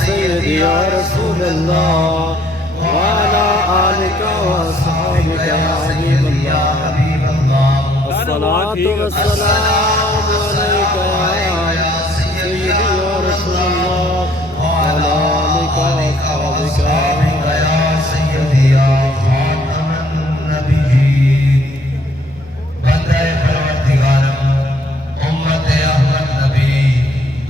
سيدي يا رسول الله وعلى آلك وأصحابك يا حبيب الله الصلاة والسلام عليك يا سيدي يا رسول الله وعلى آلك وأصحابك يا سيدي يا خاتم النبيين بندہ پروردگارم امت احمد نبی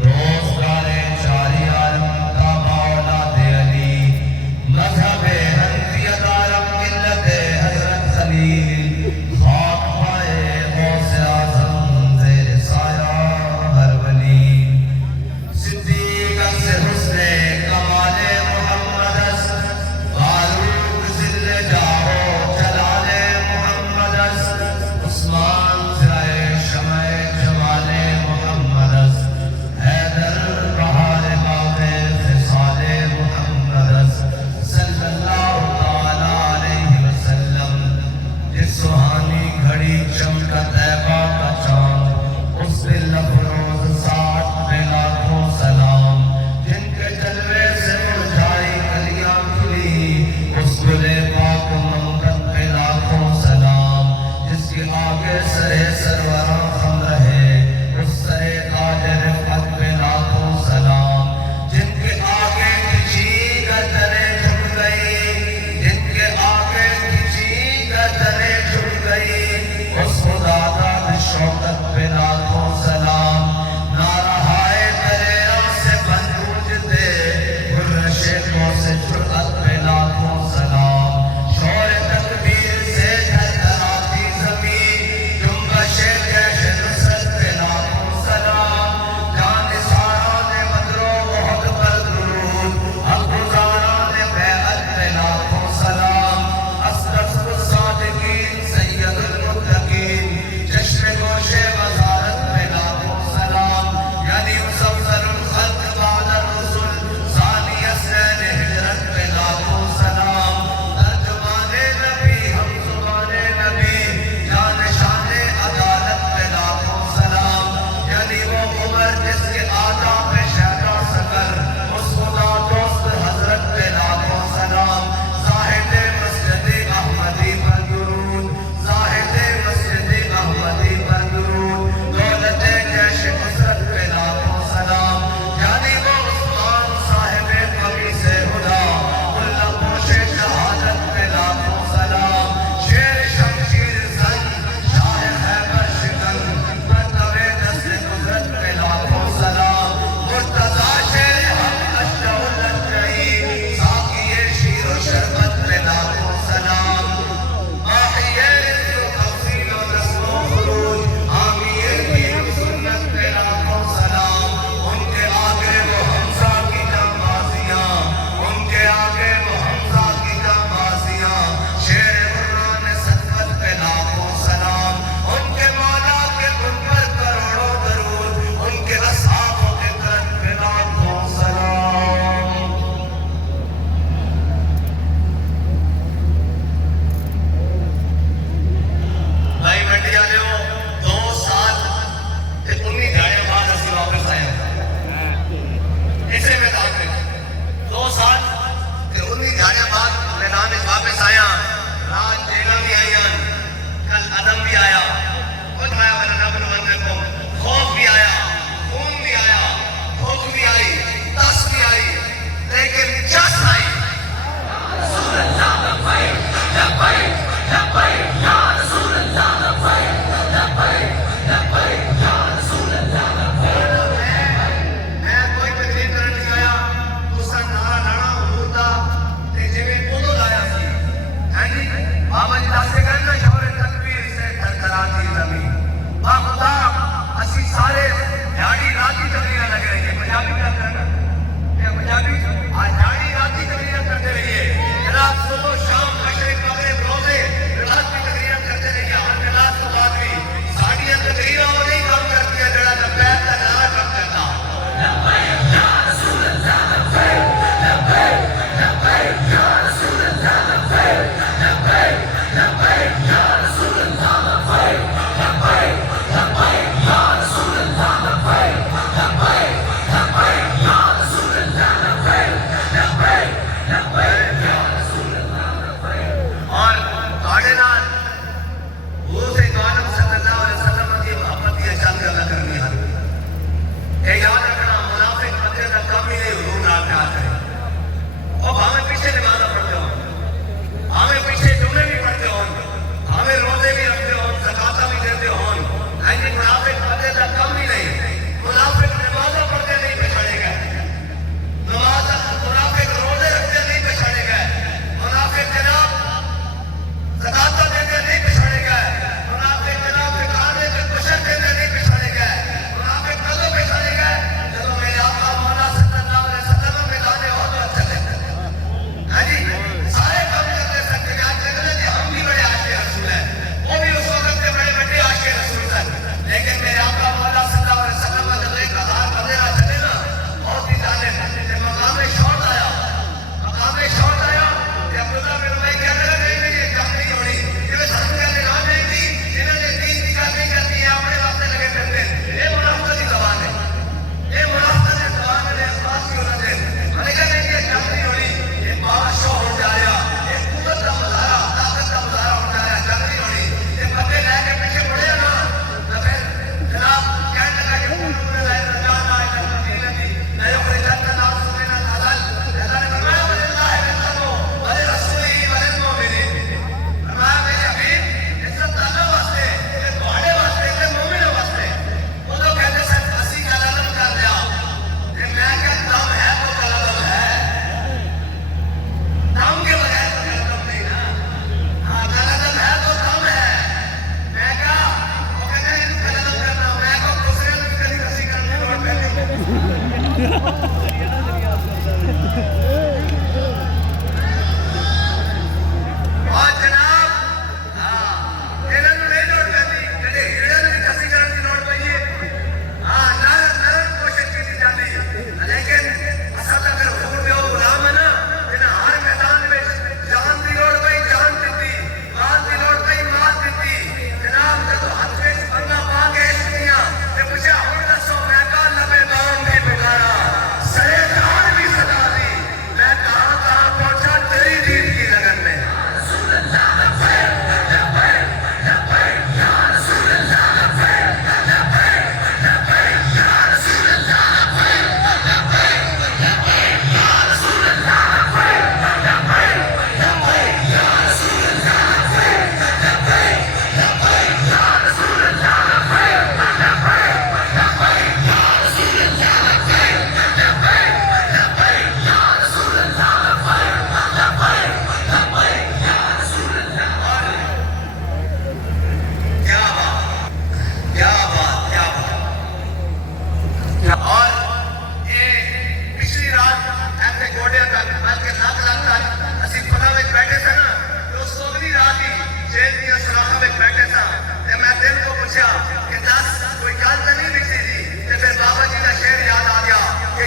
دوستار چاری عالم تابع اولاد علی مذہب حنفیت عالم ملت حضرت خلیل خاتمہ غوث اعظم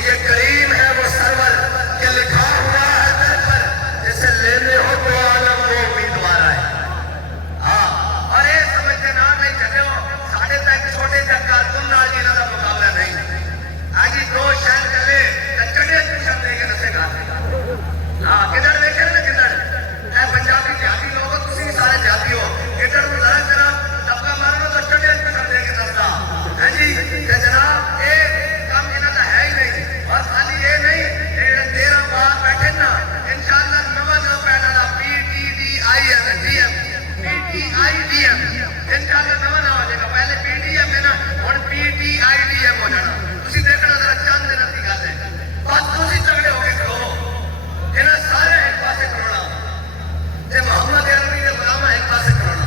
یہ کریم ہے وہ سرور کہ لکھا ہوا ہے در پر جسے لینے ہو تو عالم وہ امیدوار ہے. ہاں اور یہ سمجھ کے نام نہیں چلے ہو ساڑھے تک چھوٹے تک کارٹون نال جنہاں دا مقابلہ نہیں. آج دو شہر چلے چڑے پوچھن دے کے نسے گا. ہاں کدھر دیکھے نا کدھر اے پنجابی جاتی لوگ تسی سارے جاتی ہو کدھر کو ذرا جناب دبکا مارنا تو چڑے پوچھن دے کے نسدا ہے جی کہ جناب یہ کام انہاں دا ہے ہی نہیں. اور خالی یہ نہیں یہ 13 باہر بیٹھے نا انشاءاللہ نواں نواں پینا دا PTDIM انشاءاللہ نواں نواں ہو جائے گا. پہلے PDM ہے نا ہن PTIDM ہو جانا. تسی دیکھنا ذرا چند دن دی گل ہے بس تسی تگڑے ہو کے کھلو انہاں سارے ایک پاسے کھلونا تے محمد عربی دے غلام ایک پاسے کھلونا.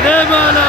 Ilemana!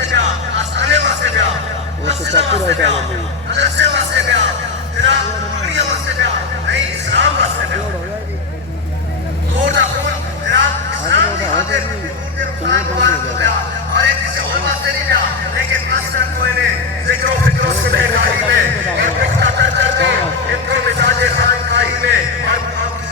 واسطے پیا آستانے واسطے پیا مسجد واسطے پیا مدرسے واسطے پیا جناب دنیا واسطے پیا نہیں اسلام واسطے پیا خون دا خون جناب اسلام کی خاطر خون دے رخسار مبارک ہو گیا اور ایک کسی اور واسطے نہیں پیا لیکن ماسٹر کو انہیں ذکر و فکر و صبح کاہی میں اور پختہ تر کر دو ان کو مزاج خان کاہی میں اور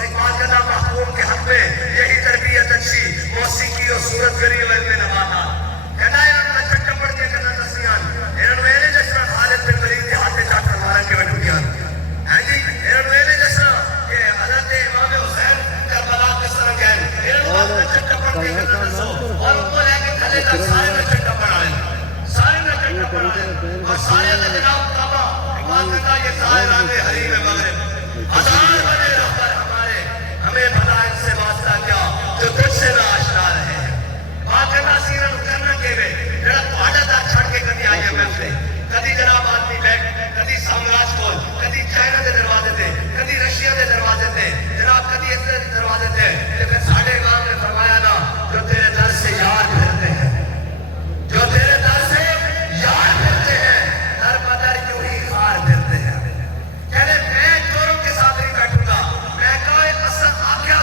اقبال کا محبوب کے حق میں یہی تربیت اچھی موسیقی اور صورت گری و علم نباتات کہنا ہے انہوں نے چکا پڑھ کے کرنا دستیان انہوں نے جسنا خالد بن ولید کے ہاتھ چاکر مارا کے بٹو گیا ہے جی انہوں نے جسنا کہ حضرت امام حسین کربلا کس طرح گئے انہوں نے چکا پڑھ کے کرنا دسو اور ان کو لے کے کھلے تک سارے نے چکا پڑھا ہے سارے نے چکا پڑھا ہے اور سارے نے جناب کعبہ اقبال کا یہ ظاہر آگے حریم مغرب ہزار بنے رہبر ہمارے ہمیں بھلا ان سے واسطہ کیا جو تجھ سے نہ آشنا رہے ہیں واقعہ سیرن کرنا کے وے جڑا پہاڑا تک چھڑ کے کدی آئیے محفلے کدی جناب آدمی بیٹھ کدی سامراج کول کدی چائنا دے دروازے تے کدی رشیا دے دروازے تے جناب کدی اس دروازے تے لیکن ساڈے امام نے فرمایا نا جو تیرے در سے یار پھرتے ہیں جو تیرے در سے یار پھرتے ہیں در بدر کیوں ہی خار پھرتے ہیں کہنے میں چوروں کے ساتھ نہیں بیٹھوں گا میں کہا ایک اصل آکھیا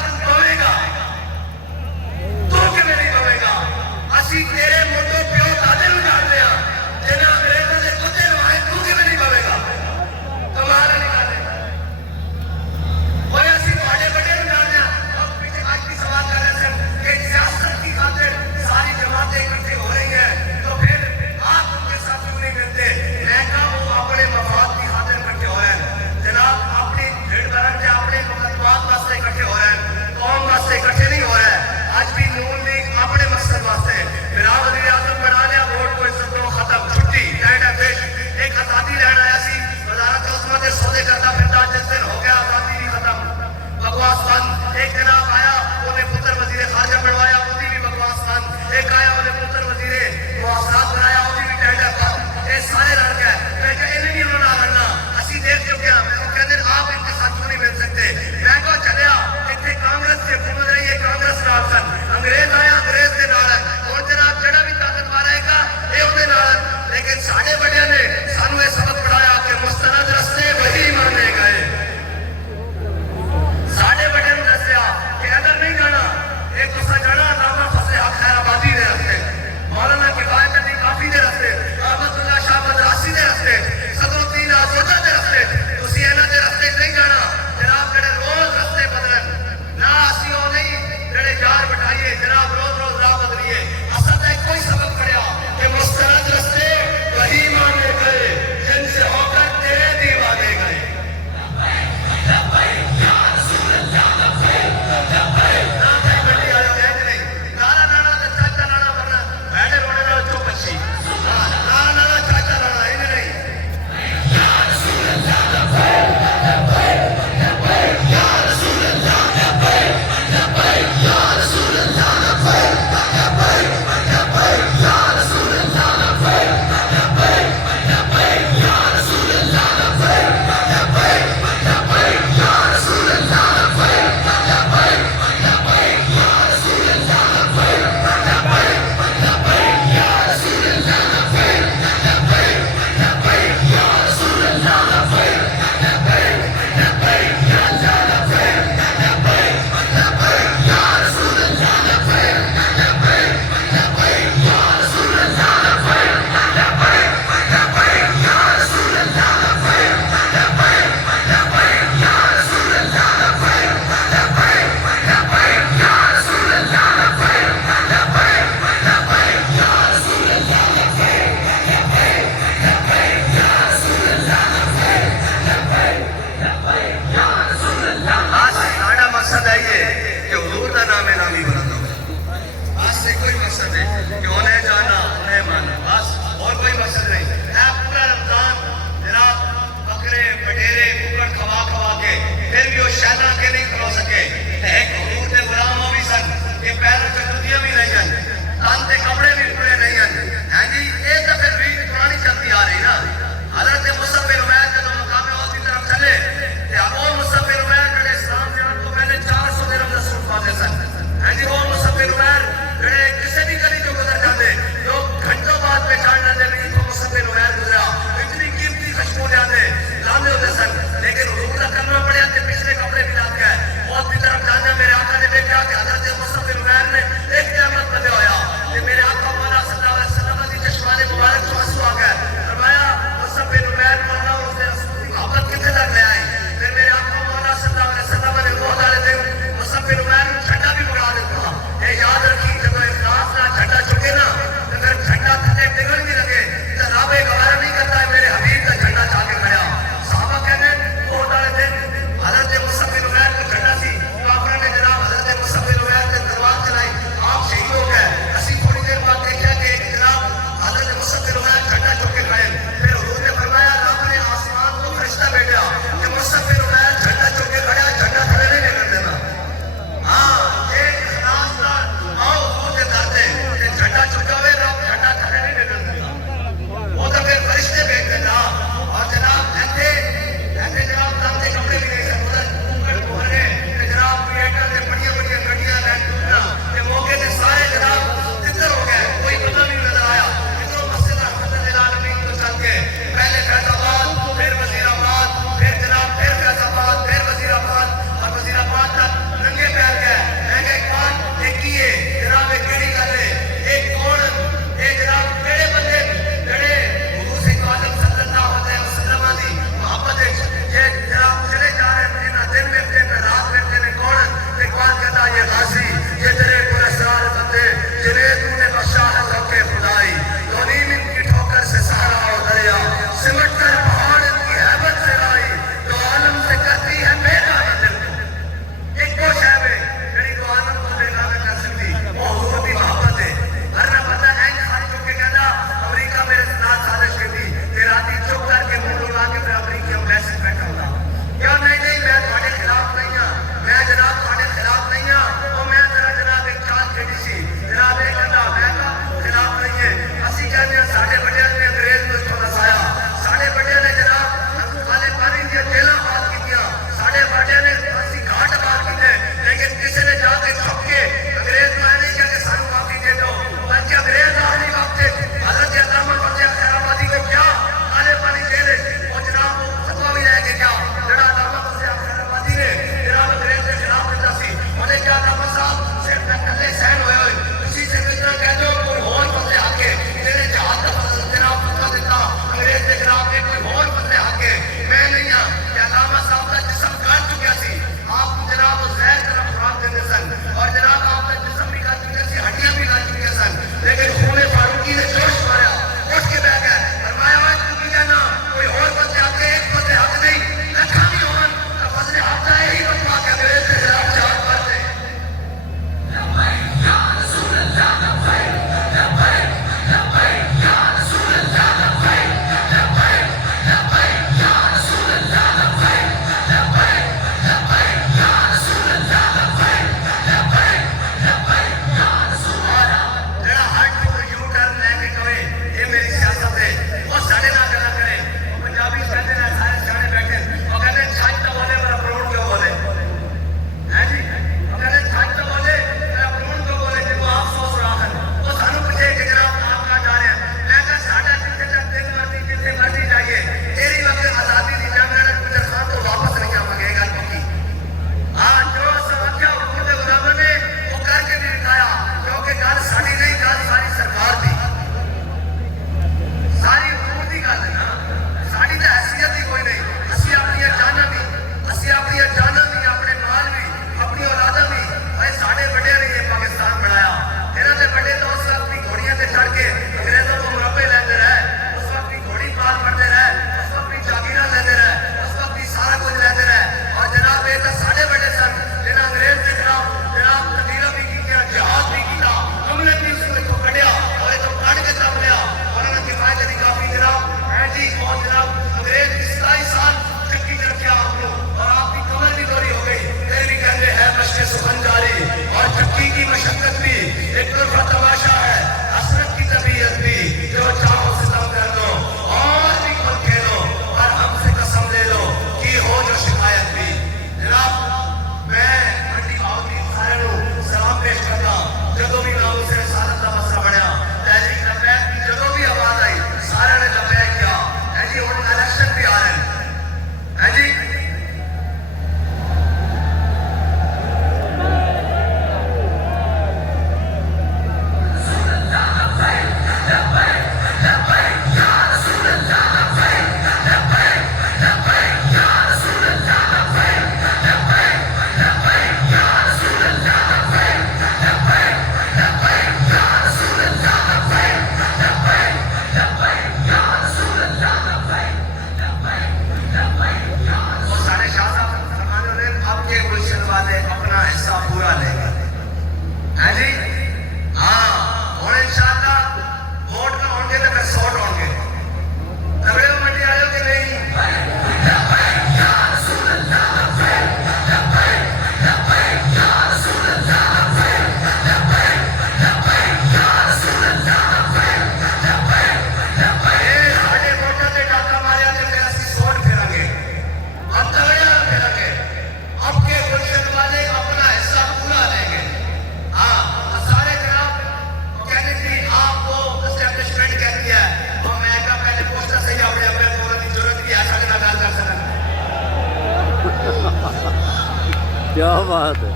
کیا بات ہے.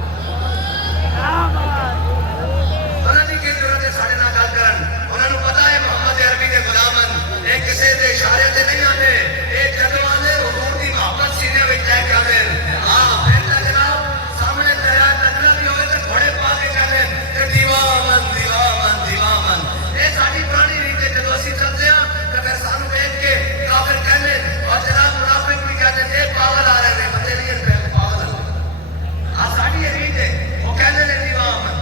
انہوں نے کی ضرورت ہے سارے نال گل کرن. انہوں نے پتا ہے محمد عربی کے غلامن یہ کسی کے اشارے سے نہیں آتے. یہ جدو آتے حضور کی محبت سینے میں لے کے آتے. ہاں پھر جناب سامنے دریا تجربہ بھی ہوئے تو گھوڑے پا کے چلے کہ دیوامن دیوامن دیوامن. یہ ساری پرانی ریت ہے. جدو اسی چلتے ہیں تو پھر سانو دیکھ کے کافر کہنے اور جناب منافق بھی کہتے ہیں یہ پاگل آ رہے ہیں بندے نہیں پاگل. ہاں ساری یہ ریت ہے. وہ کہنے لے دیوامن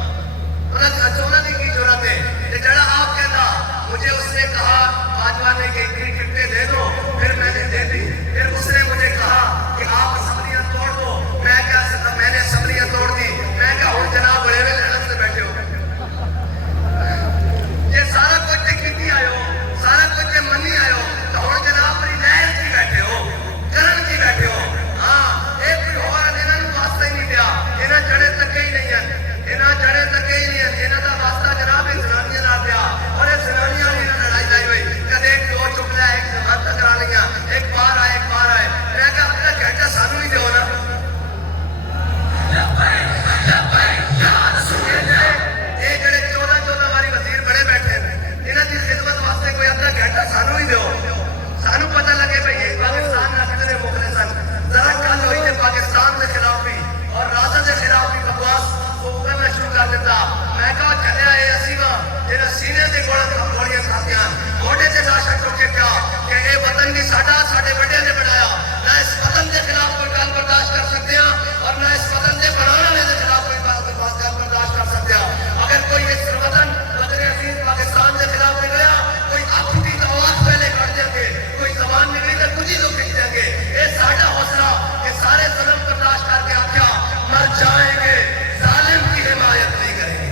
انہوں نے کی ضرورت ہے. جڑا آپ کہنا مجھے اس نے کہا باجوانے کے اتنی ٹکٹیں دے دو پھر میں نے دے دی. پھر اس نے مجھے کہا کہ آپ اسمبلیاں توڑ دو. میں کیا سکتا میں نے اسمبلیاں توڑ دی. میں کہا ہوں جناب بڑے ہوئے لڑک سے بیٹھے ہو. یہ سارا کچھ کیتی آئے ہو سارا کچھ منی آئے ہو تو ہوں جناب بڑی لہر کی بیٹھے ہو کرن کی بیٹھے ہو. ہاں یہ کوئی ہوا انہوں نے واسطہ ہی نہیں دیا. انہیں جڑے تکے ہی نہیں ہیں. انہیں جڑے تکے ہی نہیں ہیں. انہوں کا واسطہ جناب ایک زنانیاں نہ پیا اور یہ زنانیاں نے لڑائی لائی ہوئی. کدے ایک دو چکلا ایک ہاتھ ٹکرا لیا. ایک بار آئے ایک بار آئے. میں کہا اپنا گھنٹہ سانو ہی دو نا. یہ جڑے 14 والی وزیر بڑے بیٹھے ہیں انہوں کی خدمت واسطے کوئی اپنا گھنٹہ سانو ہی دو. سانو پتہ لگے بھائی یہ پاکستان نہ کتنے مخلص سن. ذرا کل ہوئی تھے پاکستان کے خلاف بھی اور راجا کے خلاف بھی بکواس وہ کرنا شروع کر دیتا. میں کہا چلیا یہ اسیواں جنہیں سینے سے گولیاں کھاتے ہیں موٹے سے لاشا چکے پیا کہ یہ وطن بھی ساڈا ساڈے بڑے نے بنایا. نہ اس وطن کے خلاف کوئی گل برداشت کر سکتے ہیں اور نہ اس وطن کے بنانے والے کے خلاف کوئی گل برداشت کر سکتے ہیں. اگر کوئی اس وطن وطن عزیز پاکستان کے خلاف نکلیا کوئی اپنی آواز پہلے کر دیں گے کوئی زبان نکلی تو کچھ ہی لوگ کھینچ دیں گے. یہ ساڈا حوصلہ کہ سارے ظلم برداشت کر کے آخیا مر جائیں گے ظالم کی حمایت نہیں کریں گے.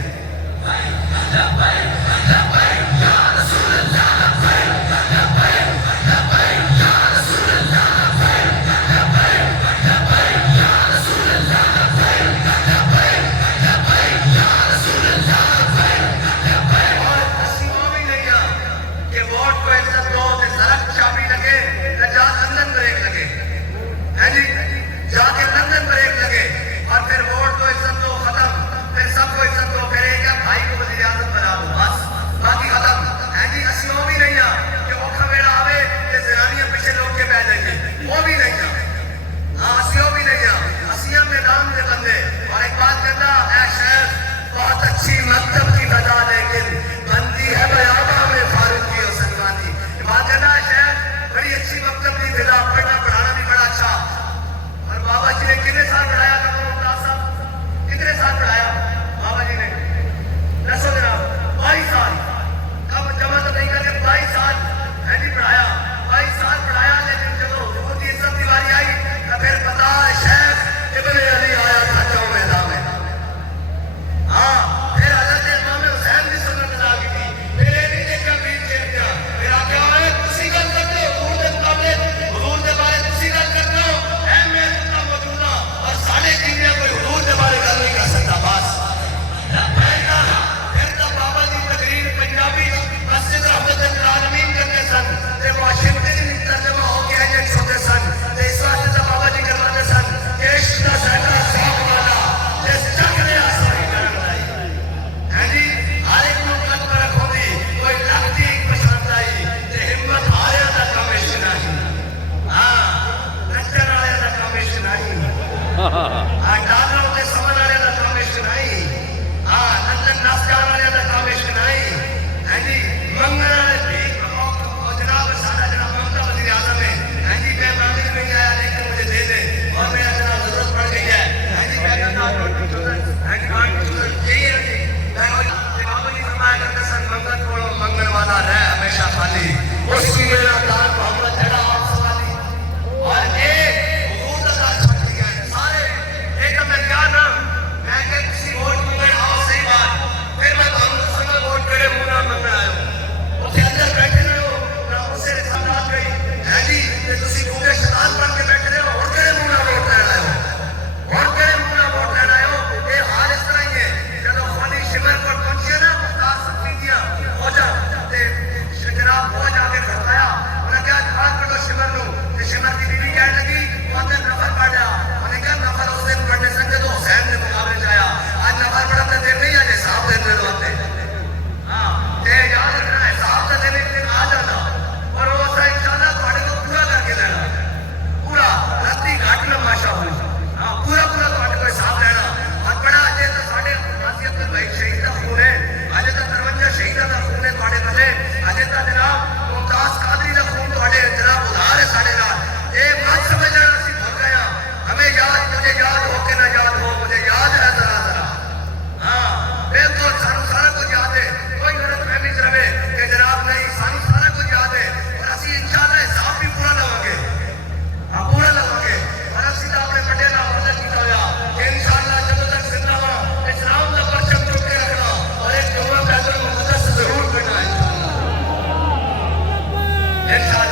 ایک